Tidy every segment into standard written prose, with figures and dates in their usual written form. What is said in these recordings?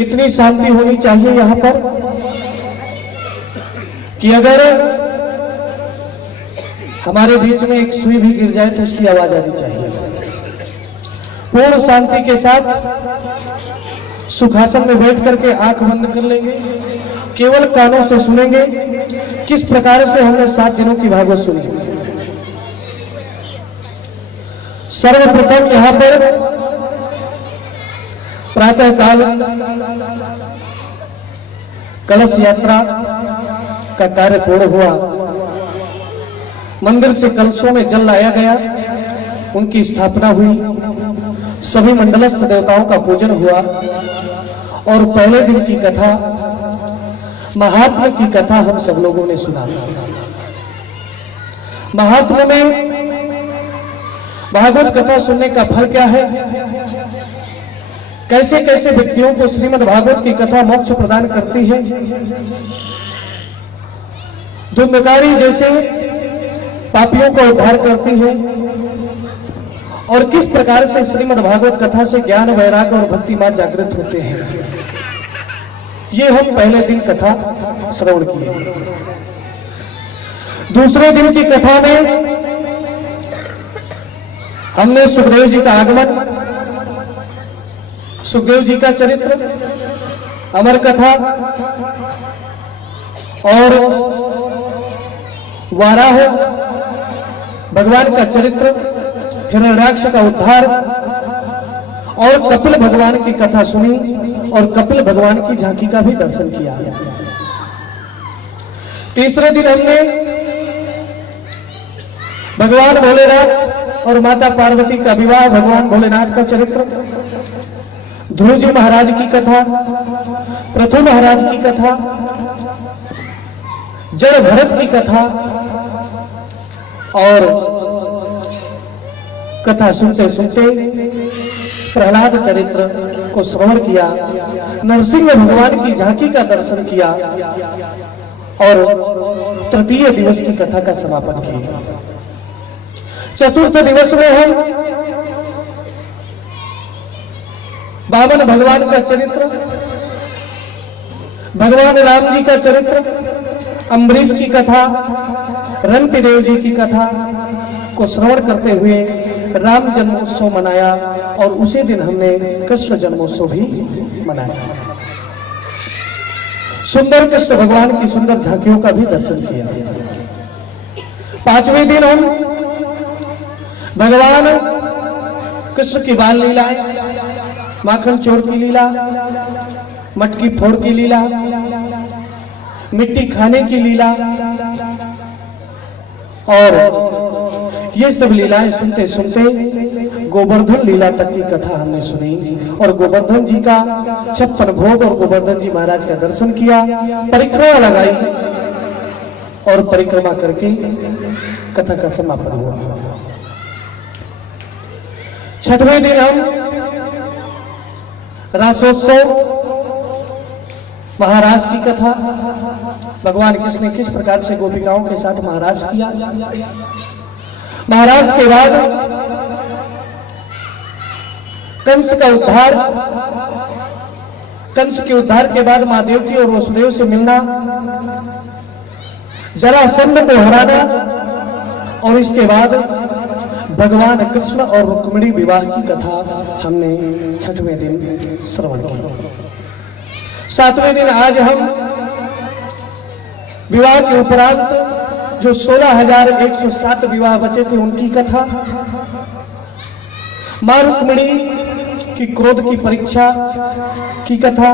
इतनी शांति होनी चाहिए यहाँ पर कि अगर हमारे बीच में एक सुई भी गिर जाए तो उसकी आवाज आनी चाहिए। पूर्ण शांति के साथ सुखासन में बैठ करके आंख बंद कर लेंगे, केवल कानों से सुनेंगे किस प्रकार से हमने 7 दिनों की भागवत सुनी। सर्वप्रथम यहां पर प्रातः काल कलश यात्रा का कार्य पूर्ण हुआ। मंदिर से कलशों में जल लाया गया, उनकी स्थापना हुई, सभी मंडलस्थ देवताओं का पूजन हुआ और पहले दिन की कथा, महात्म्य की कथा हम सब लोगों ने सुना। महात्म्य में भागवत कथा सुनने का फल क्या है, कैसे कैसे व्यक्तियों को श्रीमद् भागवत की कथा मोक्ष प्रदान करती है, धुंधकारी जैसे पापियों को उद्धार करती है और किस प्रकार से श्रीमद् भागवत कथा से ज्ञान, वैराग्य और भक्ति मार्ग जागृत होते हैं, ये हम पहले दिन कथा श्रवण किए। दूसरे दिन की कथा में हमने सुखदेव जी का आगमन, सुखदेव जी का चरित्र, अमर कथा और वाराह भगवान का चरित्र, हिरण्याक्ष का उद्धार और कपिल भगवान की कथा सुनी और कपिल भगवान की झांकी का भी दर्शन किया। तीसरे दिन हमने भगवान भोलेनाथ और माता पार्वती का विवाह, भगवान भोलेनाथ का चरित्र, ध्रुव जी महाराज की कथा, पृथु महाराज की कथा, जड़ भरत की कथा और कथा सुनते सुनते प्रहलाद चरित्र को श्रवण किया, नरसिंह भगवान की झांकी का दर्शन किया और तृतीय दिवस की कथा का समापन किया। चतुर्थ दिवस में हम वामन भगवान का चरित्र, भगवान राम जी का चरित्र, अम्बरीश की कथा, रंतिदेव जी की कथा को श्रवण करते हुए राम जन्मोत्सव मनाया और उसी दिन हमने कृष्ण जन्मोत्सव भी मनाया। सुंदर कृष्ण भगवान की सुंदर झांकियों का भी दर्शन किया। पांचवें दिन हम भगवान कृष्ण की बाल लीलाएं, माखन चोर की लीला, मटकी फोड़ की लीला, मिट्टी खाने की लीला और ये सब लीलाएं सुनते सुनते गोवर्धन लीला तक की कथा हमने सुनी और गोवर्धन जी का 56 भोग और गोवर्धन जी महाराज का दर्शन किया, परिक्रमा लगाई और परिक्रमा करके कथा का समापन हुआ। छठवें दिन हम रासोत्सव, महाराज की कथा, भगवान कृष्ण ने किस प्रकार से गोपिकाओं के साथ महाराज किया। महाराज के बाद कंस का उद्धार, कंस के उद्धार के बाद माँ देवकी और वसुदेव से मिलना, जरासंध को हराना और इसके बाद भगवान कृष्ण और रुक्मिणी विवाह की कथा हमने छठवें दिन श्रवण किया। सातवें दिन आज हम विवाह के उपरांत जो 16,107 विवाह बचे थे उनकी कथा, मां रुक्मिणी की क्रोध की परीक्षा की कथा,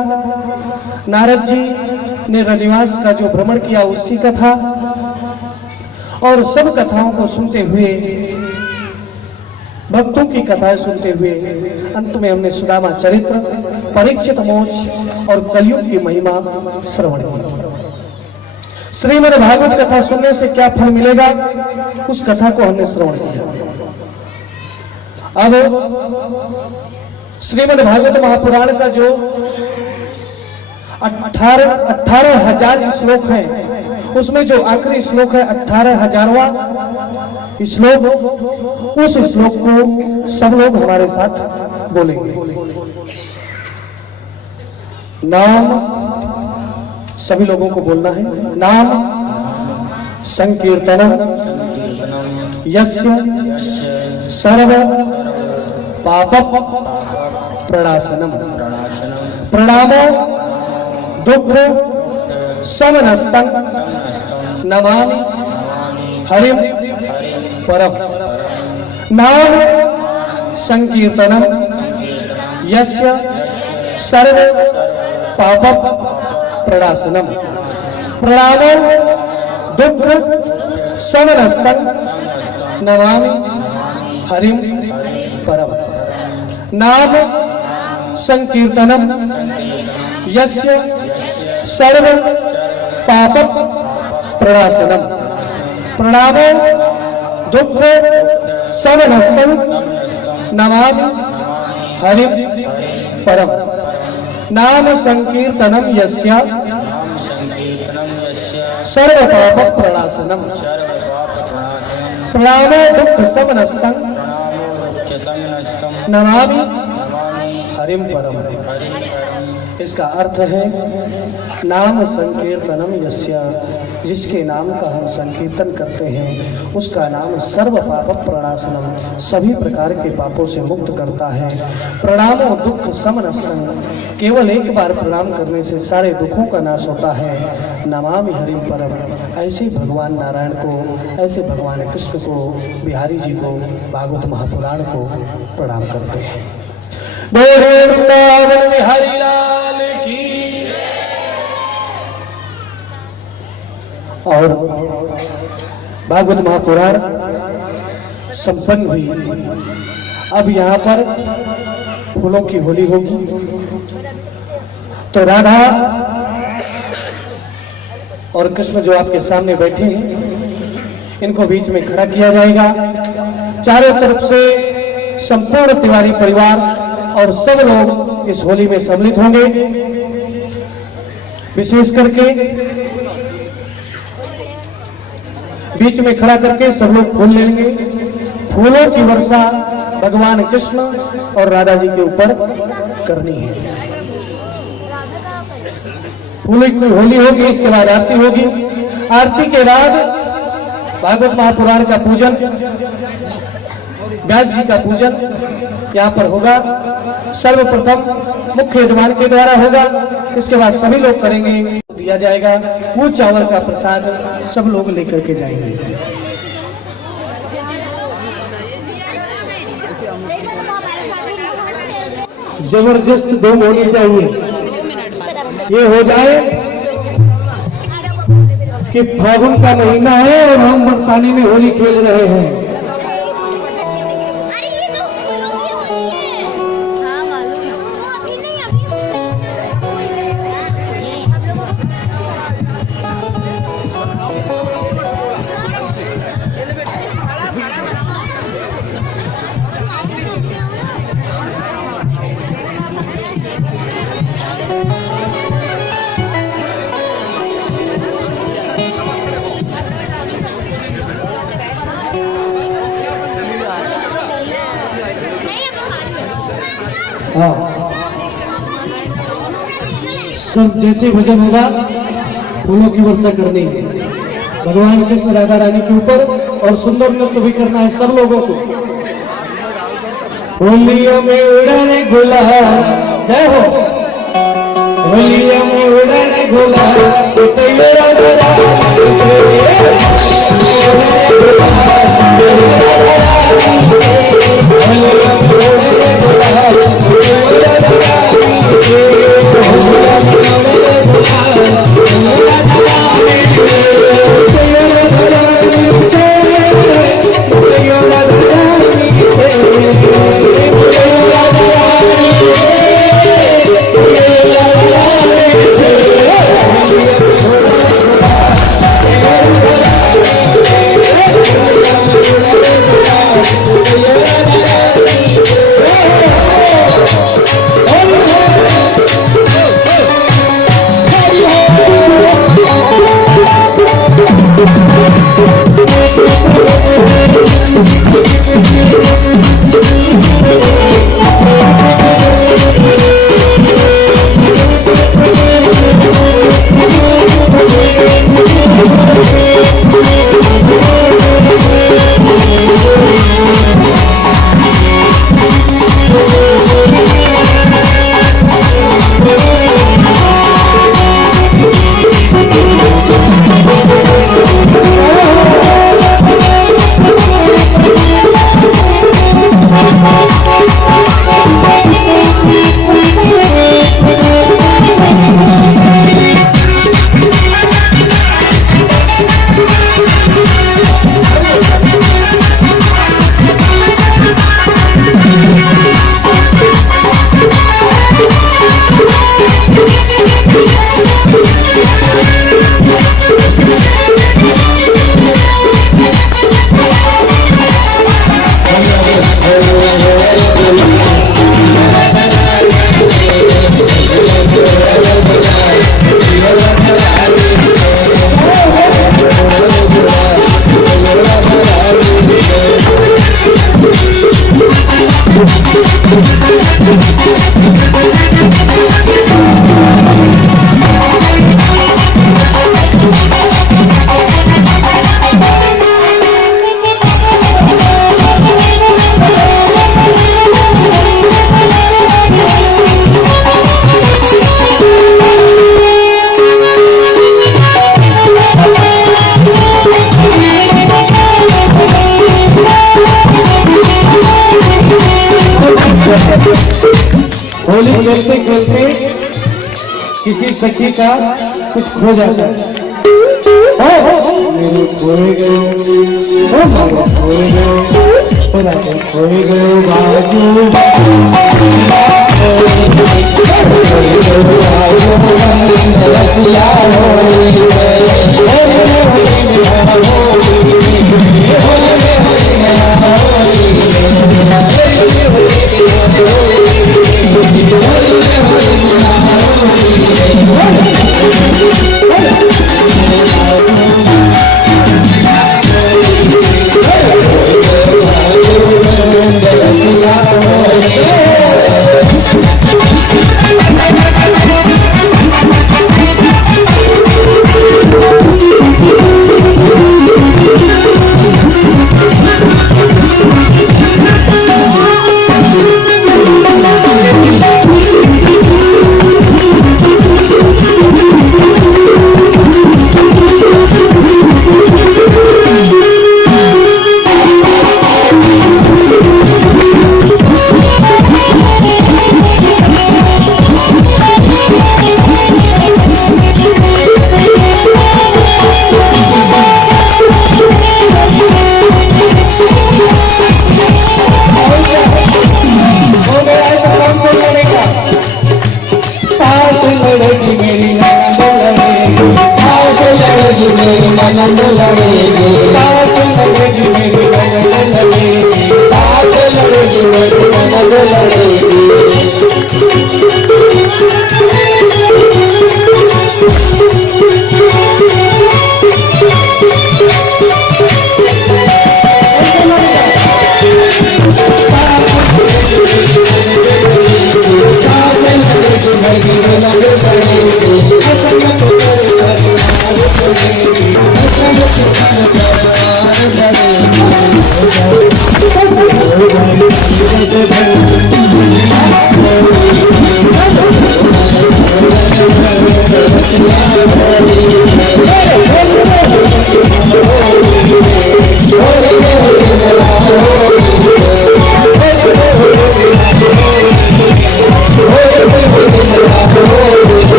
नारद जी ने रनिवास का जो भ्रमण किया उसकी कथा और सब कथाओं को सुनते हुए, भक्तों की कथाएं सुनते हुए अंत में हमने सुदामा चरित्र, परीक्षित मोक्ष और कलयुग की महिमा श्रवण की। श्रीमद् भागवत कथा सुनने से क्या फल मिलेगा, उस कथा को हमने श्रवण किया। अब श्रीमद् भागवत महापुराण का जो 18,000 श्लोक है, उसमें जो आखिरी श्लोक है 18,000वां श्लोक, उस श्लोक को सब लोग हमारे साथ बोलेंगे। नाम सभी लोगों को बोलना है। नाम संकीर्तनम यस्य सर्व पाप प्रणाशनम प्रणामो दुख समनस्तं नमामि हरिम परम। नाम संकीर्तनम यस्य सर्व पाप प्रणाशनम प्रणामो दुख समनस्तं नमामि हरिम परम। नाम संकीर्तनम यस्य सर्व पाप प्रणाशनम प्रणामो दुख समनस्तं नमामि हरिम परम। नाम संकीर्तनम यस्य सर्व पाप प्रणाशनम प्रणामो दुख समनस्तं नमामि हरिम परम। इसका अर्थ है नाम संकीर्तनम यस्य, जिसके नाम का हम संकीर्तन करते हैं उसका नाम सर्व पाप प्रणाशनम, सभी प्रकार के पापों से मुक्त करता है। प्रणामो दुख समनस्तं, केवल एक बार प्रणाम करने से सारे दुखों का नाश होता है। नमामि हरिम परम, ऐसे भगवान नारायण को, ऐसे भगवान कृष्ण को, बिहारी जी को, भागवत महापुराण को प्रणाम करते हैं। बोले वृंदावन बिहारी लाल की। और भागवत महापुराण संपन्न हुई। अब यहाँ पर फूलों की होली होगी, तो राधा और कृष्ण जो आपके सामने बैठे हैं इनको बीच में खड़ा किया जाएगा। चारों तरफ से संपूर्ण तिवारी परिवार और सब लोग इस होली में सम्मिलित होंगे। विशेष करके बीच में खड़ा करके सब लोग फूल लेंगे। फूलों की वर्षा भगवान कृष्ण और राधा जी के ऊपर करनी है। फूलों की होली होगी, इसके बाद आरती होगी। आरती के बाद भागवत महापुराण का पूजन, व्यास जी का पूजन यहाँ पर होगा। सर्वप्रथम मुख्य यजमान के द्वारा होगा, इसके बाद सभी लोग करेंगे, दिया जाएगा। वो चावल का प्रसाद सब लोग लेकर के जाएंगे। जबरदस्त धूम होनी चाहिए। ये हो जाए कि फागुन का महीना है और हम बरसाने में होली खेल रहे हैं। सब जैसे भजन होगा फूलों की वर्षा करनी है भगवान कृष्ण राधा रानी के ऊपर, और सुंदर नृत्य भी करना है सब लोगों को। होलिया में उड़ाने गुलाल, जय हो। होलिया में उड़ाने गुलाल, होली खेलते खेलते किसी सखी का कुछ खो जाता है। मेरे खोए गए, मेरे खोए गए, खोए गए बाजू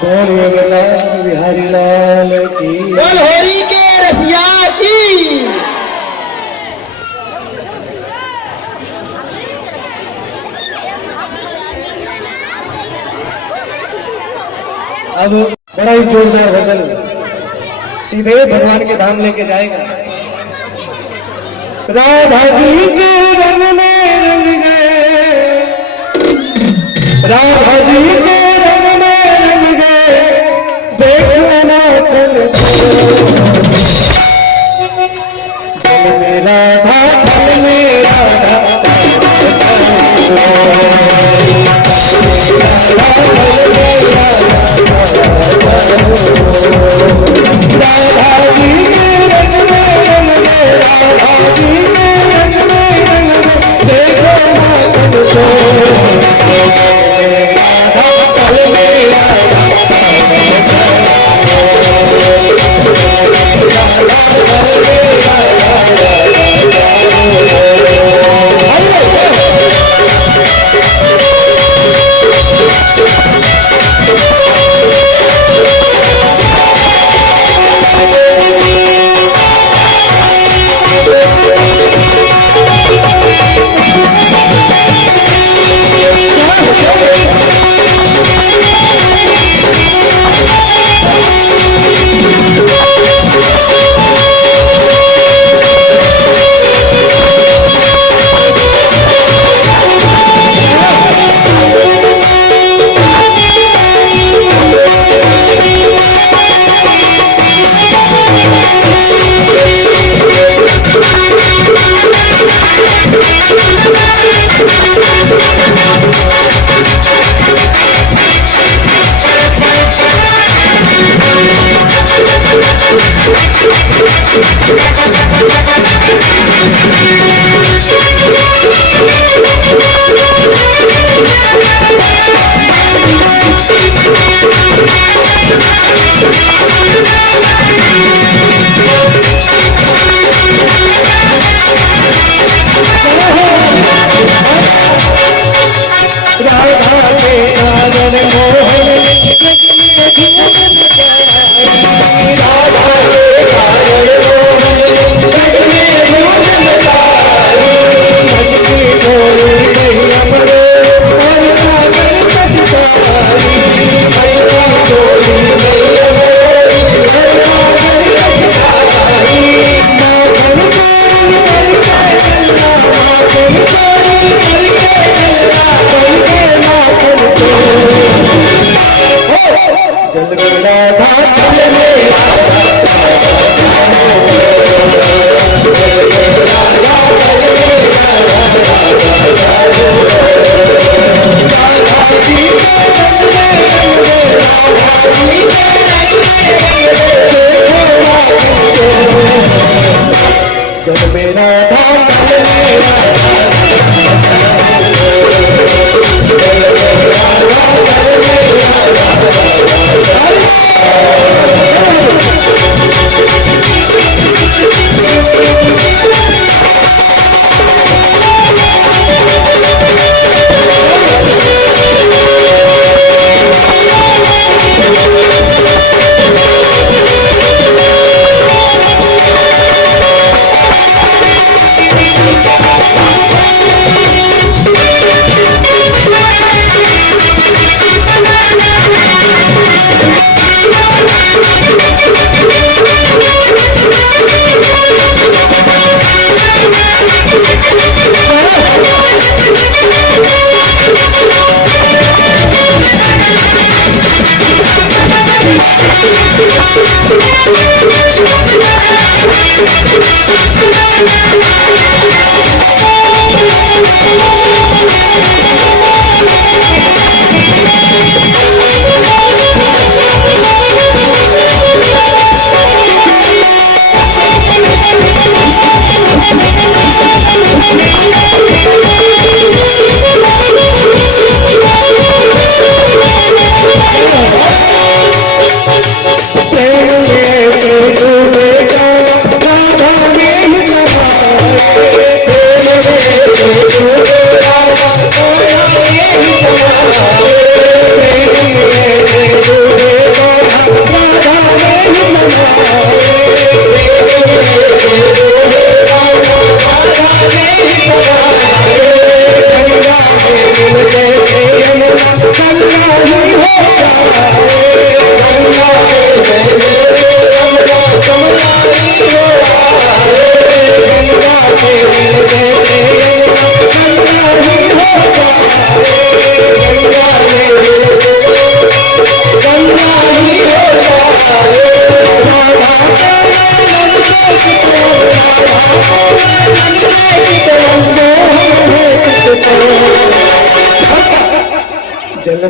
बोलिए लाल बिहारी लाल की बोल होरी के रसिया की। अब बड़ा ही जोरदार भजन सीधे भगवान के धाम लेके जाएगा। राधा जी के रंग में रंग गए, राधा जी के रंग में रंग गए, देखो ना चल में राधा, चल में राधा,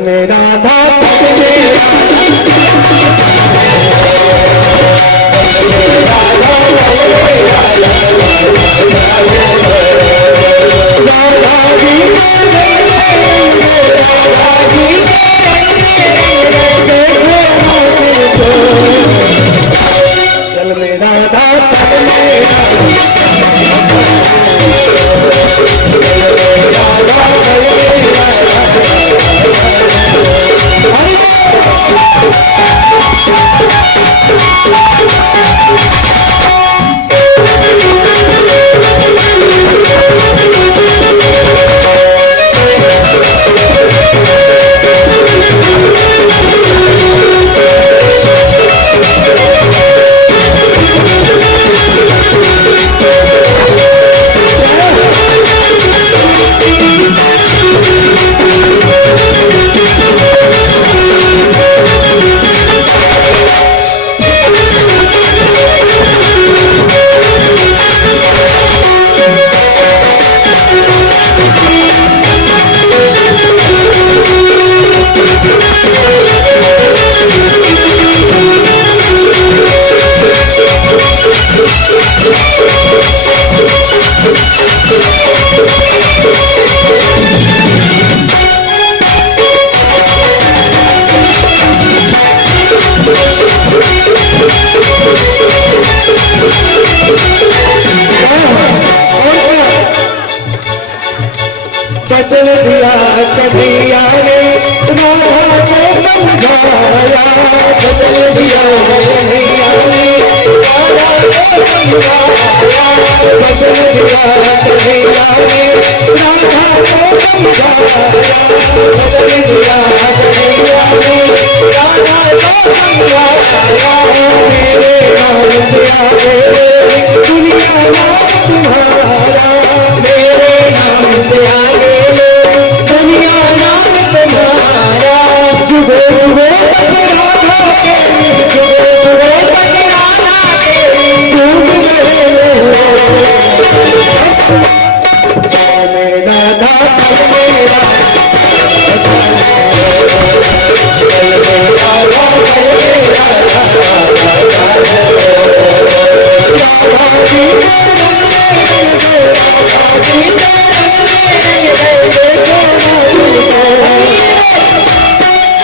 में राधा पद में चल में राधा पद में बचन दिया कन्हैया ने राधा को समझाया, बचन दिया कन्हैया ने राधा को समझाया, बचन दिया कन्हैया ने राधा को समझाया, बचन दिया कन्हैया ने राधा को समझाया। मेरे नाम से आगे दुनिया नाम तुम्हारा, मेरे नाम से आगे दुनिया नाम तुम्हारा, जुगे जुगे राधा के, जुगे जुगे राधा के, मेरा राधा मेरा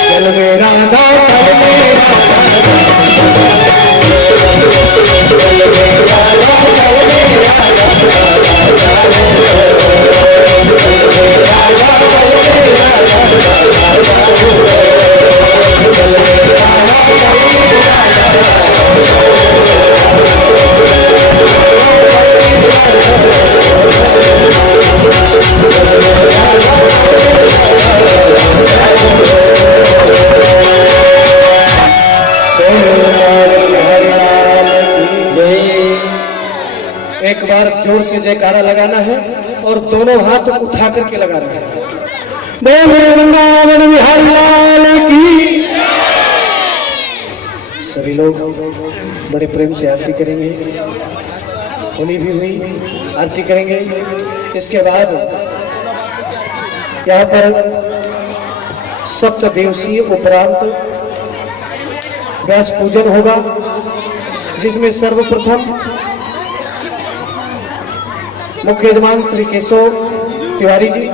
चल मेरा एक बार जोर से जयकारा लगाना है और दोनों हाथ उठा करके लगाना है। बोल वृंदावन बिहारी लाल की। सभी लोग बड़े प्रेम से आरती करेंगे, होली भी हुई, आरती करेंगे। इसके बाद यहाँ पर सप्त दिवसीय उपरांत व्यास पूजन होगा, जिसमें सर्वप्रथम मुख्य यजमान श्री केशव तिवारी जी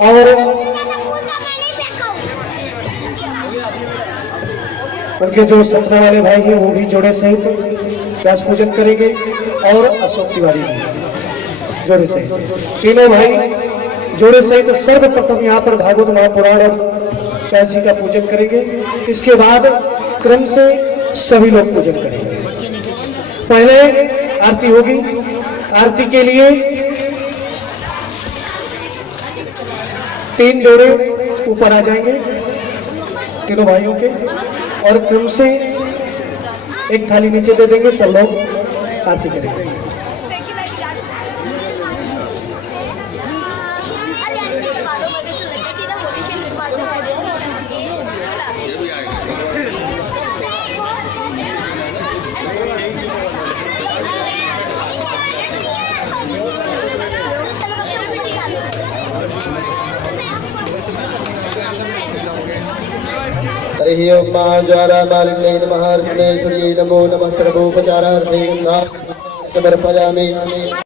और उनके जो सपना वाले भाई हैं वो भी जोड़े सहित व्यास पूजन करेंगे, और अशोक तिवारी जी जोड़े सहित, तीनों भाई जोड़े सहित सर्वप्रथम यहाँ पर भागवत महापुराण और व्यास जी का पूजन करेंगे। इसके बाद क्रम से सभी लोग पूजन करेंगे। पहले आरती होगी, आरती के लिए 3 जोड़े ऊपर आ जाएंगे तीनों भाइयों के, और क्रम से एक थाली नीचे दे देंगे, सब लोग आरती करेंगे। हरि ओम मा ज्वाला मालिन्यै नमः सूर्यै नमो नमः सर्वोपचारार्थे समर्पयामि।